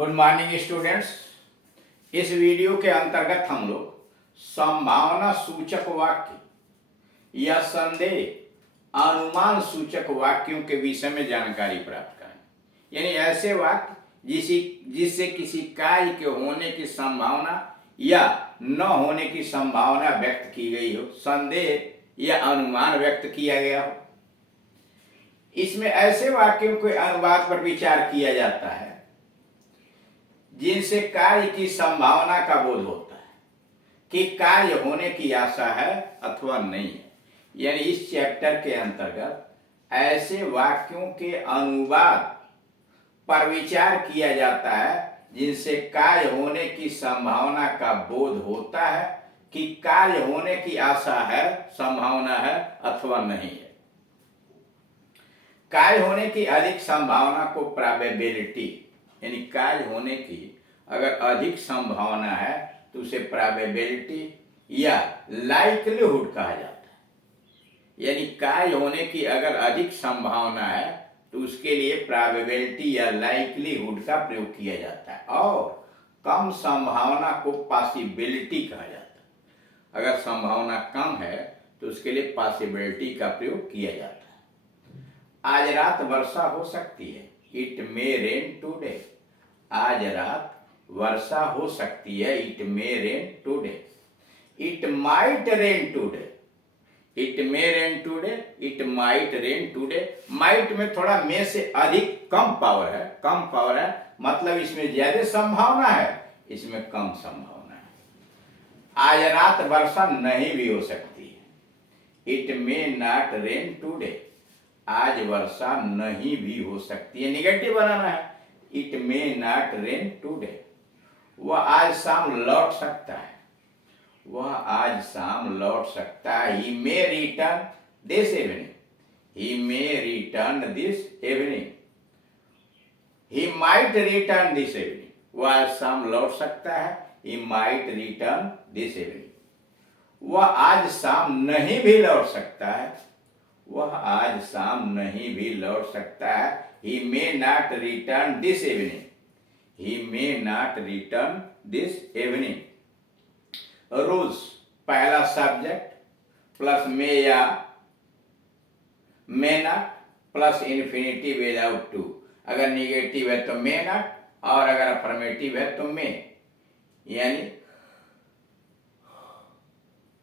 Good morning students. इस video के अंतर्गत हम लोग संभावना सूचक वाक्य या संदेह अनुमान सूचक वाक्यों के विषय में जानकारी प्राप्त करें। यानी ऐसे वाक्य जिससे किसी कार्य के होने की संभावना या न होने की संभावना व्यक्त की गई हो, संदेह या अनुमान व्यक्त किया गया हो। इसमें ऐसे वाक्यों के अनुवाद पर विचार किया जाता है जिनसे कार्य की संभावना का बोध होता है कि कार्य होने की आशा है अथवा नहीं है। यानी इस चैप्टर के अंतर्गत ऐसे वाक्यों के अनुवाद पर विचार किया जाता है जिनसे कार्य होने की संभावना का बोध होता है कि कार्य होने की आशा है, संभावना है अथवा नहीं है। कार्य होने की अधिक संभावना को प्रोबेबिलिटी, यानी कार्य होने की अगर अधिक संभावना है तो उसे प्रोबेबिलिटी या लाइक्लीहुड कहा जाता है। यानी कार्य होने की अगर अधिक संभावना है तो उसके लिए प्रोबेबिलिटी या लाइक्लीहुड का प्रयोग किया जाता है, और कम संभावना को पॉसिबिलिटी कहा जाता है। अगर संभावना कम है तो उसके लिए पॉसिबिलिटी का प्रयोग किया जाता है। आज रात वर्षा हो सकती है, इट मे रेन टुडे। आज रात वर्षा हो सकती है, it may rain today. It might rain today, it may rain today, it might rain today. Might में थोड़ा मे से अधिक कम पावर है, मतलब इसमें ज्यादा संभावना है, इसमें कम संभावना है। आज रात वर्षा नहीं भी हो सकती है, it may not rain today. आज वर्षा नहीं भी हो सकती है, निगेटिव बनाना है, it may not rain today. वह आज शाम लौट सकता है, वह आज शाम लौट सकता है। He may return this evening, he may return this evening. He might return this evening, वह आज शाम लौट सकता है, he might return this evening. वह आज शाम नहीं भी लौट सकता है, वह आज शाम नहीं भी लौट सकता है। He may not return this evening, he may not return this evening. रोज पहला सब्जेक्ट प्लस मे या may not plus infinitive without to. अगर निगेटिव है तो मे नॉट, और अगर अफर्मेटिव है तो मे। यानी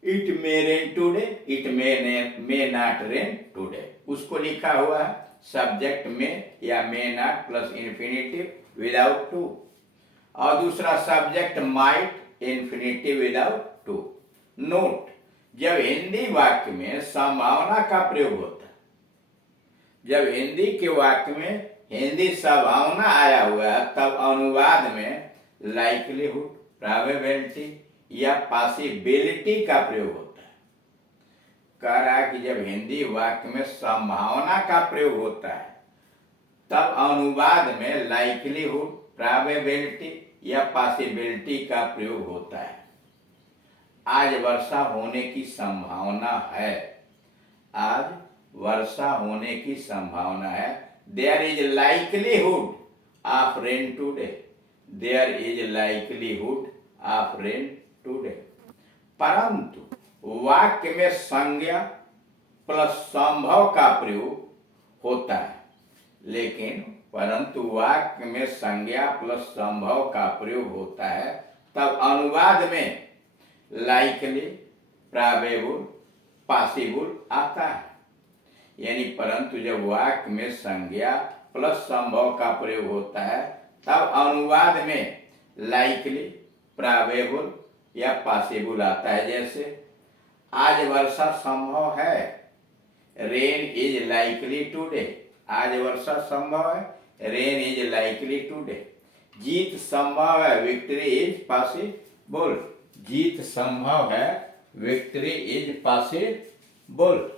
it may rain today, it may not rain today. उसको लिखा हुआ है सब्जेक्ट में या may not plus infinitive without to, और दूसरा subject might infinitive without to. Note, जब हिंदी वाक्य में संभावना का प्रयोग होता है, जब हिंदी के वाक्य में हिंदी संभावना आया हुआ है, तब अनुवाद में लाइक्लीहुड, प्रोबेबिलिटी या पॉसिबिलिटी का प्रयोग होता है। कह रहा है कि जब हिंदी वाक्य में संभावना का प्रयोग होता है तब अनुवाद में लाइक्लीहुड, प्रोबेबिलिटी या पॉसिबिलिटी का प्रयोग होता है। आज वर्षा होने की संभावना है, आज वर्षा होने की संभावना है। There is likelihood of rain today, there is likelihood of rain today. परंतु वाक्य में संज्ञा प्लस संभव का प्रयोग होता है, लेकिन परंतु वाक्य में संज्ञा प्लस संभव का प्रयोग होता है तब अनुवाद में लाइकली, प्रोबेबल, पॉसिबल आता है। यानी परंतु जब वाक्य में संज्ञा प्लस संभव का प्रयोग होता है तब अनुवाद में लाइकली, प्रोबेबल या पॉसिबल आता है। जैसे आज वर्षा संभव है, रेन इज लाइकली टुडे। आज वर्षा संभव है, रेन इज लाइकली टुडे। जीत संभव है, विक्ट्री इज पॉसिबल। जीत संभव है, विक्ट्री इज पॉसिबल।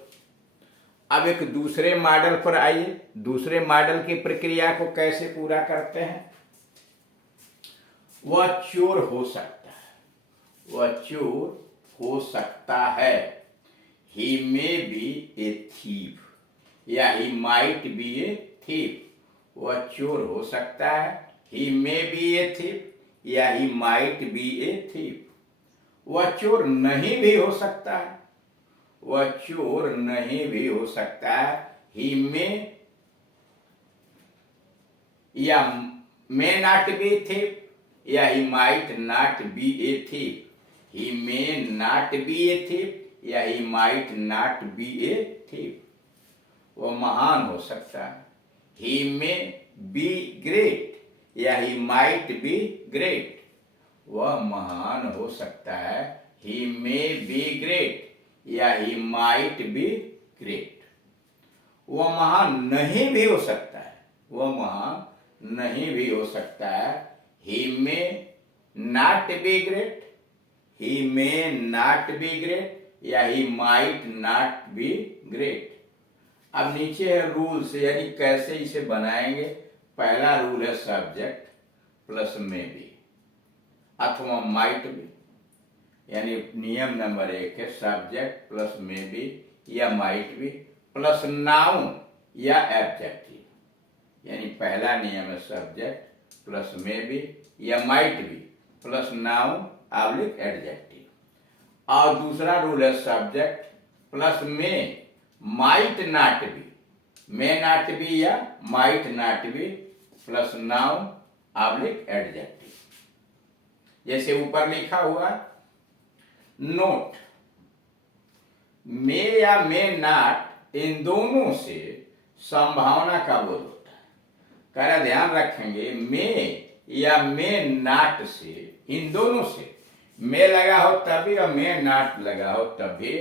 अब एक दूसरे मॉडल पर आइए, दूसरे मॉडल की प्रक्रिया को कैसे पूरा करते हैं। वह चोर हो सकता है, वह चोर हो सकता है। He may be a thief या he might be a thief. वह चोर हो सकता है, he may be A thief या he might be A thief। वह चोर नहीं भी हो सकता है, वह चोर नहीं भी हो सकता है। ही मे या मे नॉट बी thief या he might not B A thief। He may not B A thief या he might not B A thief। वह महान हो सकता है। ही मे बी ग्रेट या ही माइट बी ग्रेट। वह महान हो सकता है। ही मे बी ग्रेट या ही माइट बी ग्रेट। वह महान नहीं भी हो सकता है, वह महान नहीं भी हो सकता है। He may not be great, he may not be great या he might not be great. अब नीचे है रूल्स, यानी कैसे इसे बनाएंगे। पहला रूल है सब्जेक्ट प्लस मे बी अथवा माइट बी, यानी नियम नंबर 1 है सब्जेक्ट प्लस मे बी या माइट बी प्लस नाउन या एडजेक्टिव। यानी पहला नियम है सब्जेक्ट प्लस मे बी या might be plus noun oblique adjective. और दूसरा रूल है subject plus may might not be, may not be या might not be plus noun oblique adjective. जैसे ऊपर लिखा हुआ नोट, मे या मे नॉट इन दोनों से संभावना का बोध होता है। कह रहा ध्यान रखेंगे, मे या मे नॉट से, इन दोनों से, मे लगा हो तभी और मे नॉट लगा हो तभी,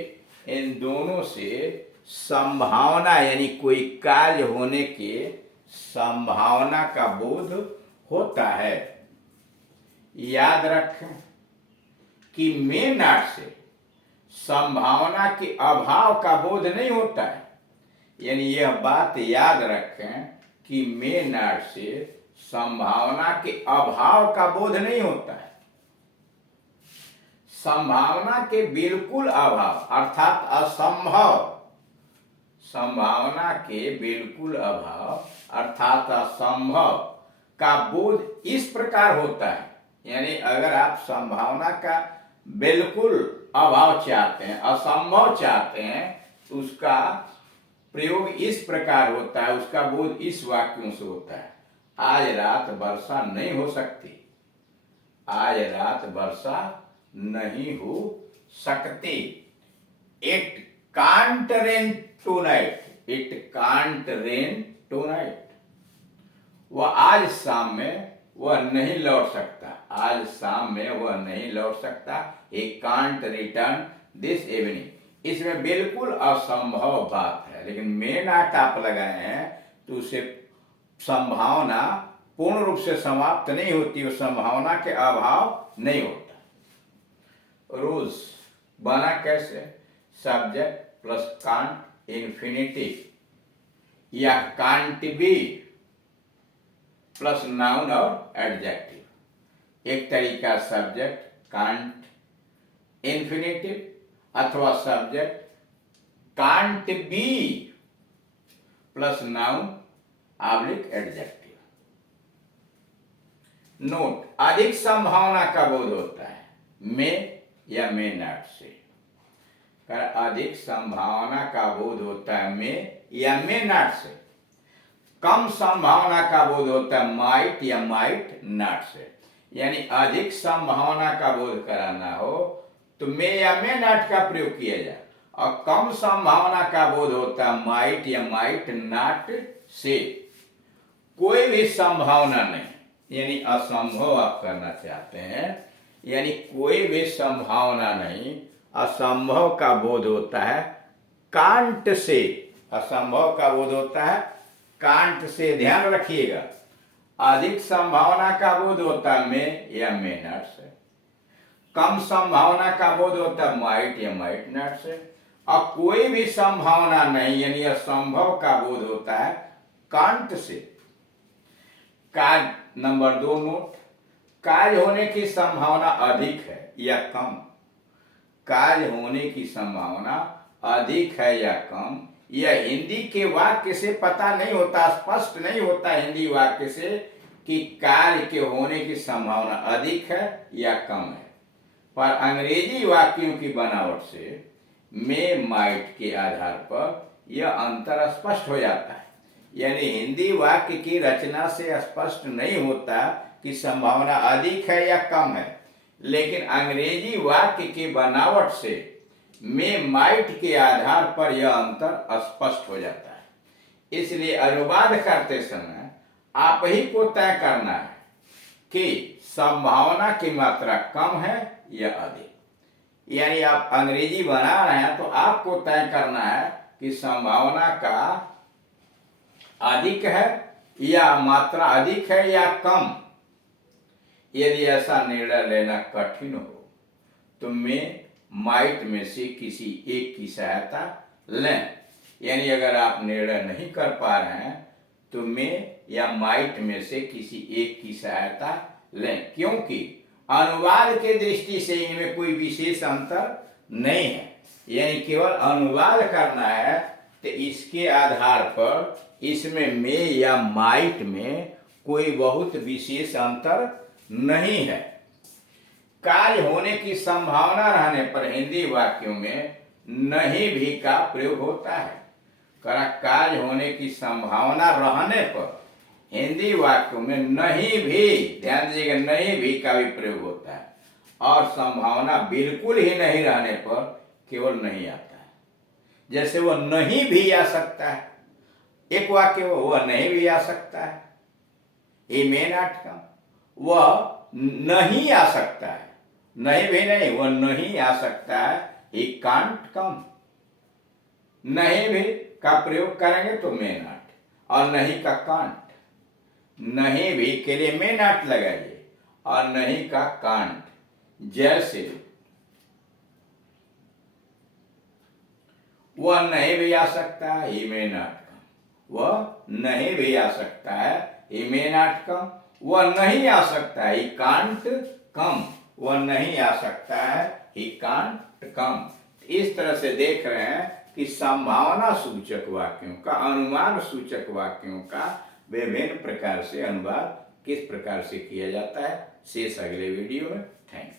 इन दोनों से संभावना यानी कोई कार्य होने के संभावना का बोध होता है। याद रखें कि मे नॉट से संभावना के अभाव का बोध नहीं होता है। यानी यह बात याद रखें कि मे नॉट से संभावना के अभाव का बोध नहीं होता है। संभावना के बिल्कुल अभाव अर्थात असंभव, संभावना के बिल्कुल अभाव अर्थात असंभव का बोध इस प्रकार होता है। यानी अगर आप संभावना का बिल्कुल अभाव चाहते हैं, असंभव चाहते हैं, तो उसका प्रयोग इस प्रकार होता है, उसका बोध इस वाक्यों से होता है। आज रात वर्षा नहीं हो सकती, आज रात वर्षा नहीं हो सकती। It can't rain tonight, it can't rain tonight. वह आज शाम में वह नहीं लौट सकता, आज शाम में वह नहीं लौट सकता। he can't return this evening। इसमें बिल्कुल असंभव बात है, लेकिन मे नॉट आप लगाए हैं तो उसे संभावना पूर्ण रूप से समाप्त नहीं होती, वो संभावना के अभाव नहीं होता। रूल्स बना कैसे, सब्जेक्ट प्लस कांट इन्फिनिटिव या कांट बी प्लस नाउन और एडजेक्टिव। एक तरीका सब्जेक्ट कांट इन्फिनिटिव अथवा subject can't be plus noun oblique adjective. Note, अधिक संभावना का बोध होता है मे या मे नॉट से। अधिक संभावना का बोध होता है मे या मे नॉट से। कम संभावना का बोध होता है माइट या माइट नॉट से। यानी अधिक संभावना का बोध कराना हो तो मे या मे नॉट का प्रयोग किया जाए, और कम संभावना का बोध होता है माइट या माइट नॉट से। कोई भी संभावना नहीं, यानी असंभव आप करना चाहते हैं, यानी कोई भी संभावना नहीं, असंभव का बोध होता है कांट से। असंभव का बोध होता है कांट से। ध्यान रखिएगा, अधिक संभावना का बोध होता है मे या मे नॉट से। कम संभावना का बोध होता है माइट या माइट नॉट से। और कोई भी संभावना नहीं, यानी असंभव का बोध होता है कांट से। कार्य नंबर 2 नोट, कार्य होने की संभावना अधिक है या कम। कार्य होने की संभावना अधिक है या कम, यह हिंदी के वाक्य से पता नहीं होता, स्पष्ट नहीं होता हिंदी वाक्य से कि कार्य के होने की संभावना अधिक है या कम है। पर अंग्रेजी वाक्यों की बनावट से मे माइट के आधार पर यह अंतर स्पष्ट हो जाता है। यानी हिंदी वाक्य की रचना से स्पष्ट नहीं होता कि संभावना अधिक है या कम है, लेकिन अंग्रेजी वाक्य की बनावट से मे माइट के आधार पर यह अंतर स्पष्ट हो जाता है। इसलिए अनुवाद करते समय आप ही को तय करना है कि संभावना की मात्रा कम है या अधिक। यानी आप अंग्रेजी बना रहे हैं तो आपको तय करना है कि संभावना का अधिक है या मात्रा अधिक है या कम। यदि ऐसा निर्णय लेना कठिन हो तो मे माइट में से किसी एक की सहायता लें। यानी अगर आप निर्णय नहीं कर पा रहे हैं तो मे या माइट में से किसी एक की सहायता लें, क्योंकि अनुवाद के दृष्टि से इनमें कोई विशेष अंतर नहीं है। यानी केवल अनुवाद करना है तो इसके आधार पर इसमें मे या माइट में कोई बहुत विशेष अंतर नहीं है। कार्य होने की संभावना रहने पर हिंदी वाक्यों में नहीं भी का प्रयोग होता है। कार्य होने की संभावना रहने पर हिंदी वाक्यों में नहीं भी, ध्यान दीजिएगा, नहीं भी का भी प्रयोग होता है। और संभावना बिल्कुल ही नहीं रहने पर केवल नहीं आता है। जैसे वो नहीं भी आ सकता है, एक वाक्य वह नहीं भी आ सकता है, he may not come, वह नहीं आ सकता है, नहीं भी नहीं, वह नहीं आ सकता है, he can't come। नहीं भी का प्रयोग करेंगे तो may not, और नहीं का can't। नहीं भी के लिए may not लगाइए और नहीं का can't। जैसे वह नहीं भी आ सकता है, he may not come। वह नहीं भी आ सकता है, he may not come। वह नहीं आ सकता है, he can't come। वह नहीं आ सकता है, he can't come। इस तरह से देख रहे हैं कि संभावना सूचक वाक्यों का, अनुमान सूचक वाक्यों का विभिन्न प्रकार से अनुवाद किस प्रकार से किया जाता है। शेष अगले वीडियो में। Thank you.